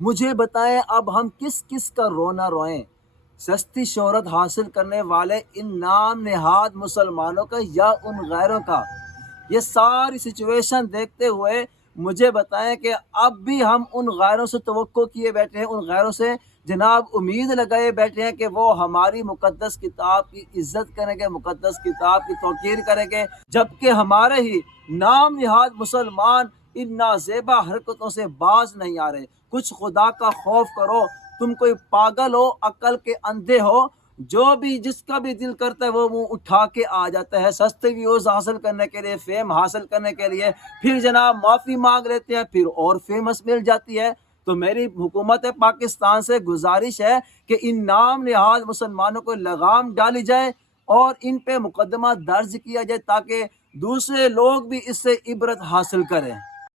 مجھے بتائیں اب ہم کس کس کا رونا روئیں، سستی شہرت حاصل کرنے والے ان نام نہاد مسلمانوں کا یا ان غیروں کا؟ یہ ساری سچویشن دیکھتے ہوئے مجھے بتائیں کہ اب بھی ہم ان غیروں سے توقع کیے بیٹھے ہیں، ان غیروں سے جناب امید لگائے بیٹھے ہیں کہ وہ ہماری مقدس کتاب کی عزت کریں گے، مقدس کتاب کی توقیر کریں گے، جبکہ ہمارے ہی نام نہاد مسلمان ان نازیبا حرکتوں سے باز نہیں آ رہے۔ کچھ خدا کا خوف کرو، تم کوئی پاگل ہو، عقل کے اندھے ہو، جو بھی جس کا بھی دل کرتا ہے وہ منہ اٹھا کے آ جاتا ہے سستے ویوز حاصل کرنے کے لیے، فیم حاصل کرنے کے لیے، پھر جناب معافی مانگ لیتے ہیں، پھر اور فیمس مل جاتی ہے۔ تو میری حکومت پاکستان سے گزارش ہے کہ ان نام نہاد مسلمانوں کو لگام ڈالی جائے اور ان پہ مقدمہ درج کیا جائے تاکہ دوسرے لوگ بھی اس سے عبرت حاصل کریں۔